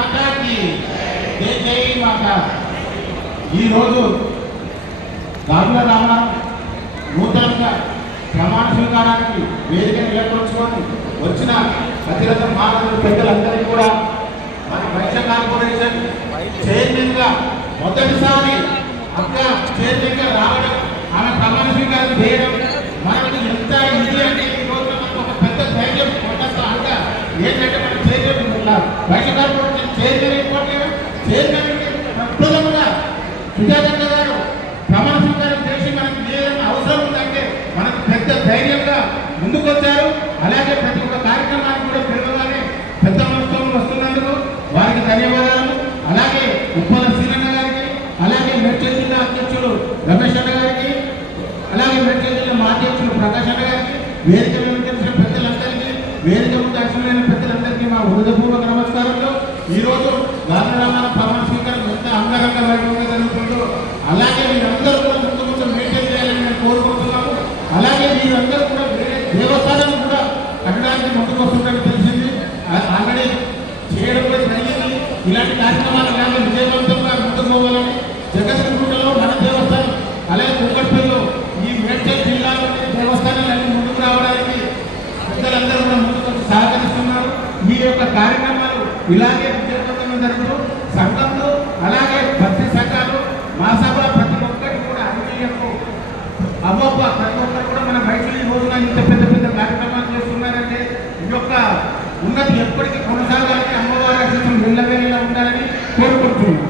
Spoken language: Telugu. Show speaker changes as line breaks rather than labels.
మాతాకి. జై జై మాతా. ఈరోజు గాజుల రామారావు నూతనంగా ప్రమాణ స్వీకారానికి వేదికను ఏర్పరచుకొని వచ్చిన అతిరథ మానవులు పెద్దలందరికీ కూడా మన వైద్య కార్పొరేషన్ చైర్మన్గా మొదటిసారి అక్క చైర్మన్గా రావడం ఆమె ప్రమాణ స్వీకారం చేయడం మనకి ఎంత ఇది అంటే ఈ రోజు మనకు ఒక పెద్ద ధైర్యం కొండంత అంట ఏంటంటే మనం చైర్మన్ ఉన్నారు వైశ్య కార్పొరేషన్ చైర్మన్ అయిపోతే చైర్మన్ ప్రథమంగా సుజాతక్క గారు ప్రమాణ స్వీకారం చేసి మనకి ఏదైనా అవసరం ఉందంటే మనకు పెద్ద ధైర్యంగా ముందుకొచ్చారు. అలాగే ప్రతి ఒక్క కార్యక్రమానికి కూడా పిలవగానే పెద్ద మనసుతో వస్తున్నందుకు వారికి ధన్యవాదాలు. అలాగే ఉప్పల శ్రీరన్న గారికి అలాగే మెడ్చల్ జిల్లా అధ్యక్షుడు రమేష్ అన్న గారికి అలాగే మెడ్చల్ జిల్లా మా అధ్యక్షులు ప్రకాష్ అన్న గారికి వేదిక తెలిసిన పెద్దలందరికీ వేదిక ముందు అక్షరమైన పెద్దలందరికీ మా హృదయపూర్వక నమస్కారంలో ఈ రోజు గాంధీ రామారావు ప్రమాణ స్వీకారం ఎంత అంగరంగ వైభవంగా జరుగుతుందో అలాగే మీరందరూ కూడా ముందు ముందు మెయింటైన్ చేయాలని మేము కోరుకుంటున్నాము అలాగే మీరందరూ కూడా వేరే దేవస్థానం కూడా కట్టడానికి ముందుకు వస్తుందని తెలిసింది ఆ- ఆల్రెడీ చేయడం కూడా జరిగింది ఇలాంటి కార్యక్రమాలు కానీ విజయవంతంగా ముందుకు పోవాలని జగద్గుంటలో మన దేవస్థానం అలాగే కుంగట్పల్లిలో ఈ మేడ్చల్ జిల్లాలో దేవస్థానాలన్నీ ముందుకు రావడానికి పెద్దలందరూ కూడా ముందుకు సహకరిస్తున్నారు. మీ యొక్క కార్యక్రమాలు ఇలాగే విజయవంతంగా జరుగుతూ సంఘంలో అలాగే భక్తి సంఘాలు మా సభ ప్రతి ఒక్కటి కూడా అన్నిలకు అవ్వబ్బ ప్రతి ఒక్కరు కూడా మన బయటలు ఈ రోజున ఇంత పెద్ద పెద్ద కార్యక్రమాలు చేస్తున్నారంటే ఈ యొక్క ఉన్నది ఎప్పటికీ కొనసాగాలి కార్యక్రమం వెళ్ళవేళ ఉండాలని కోరుకుంటున్నాను.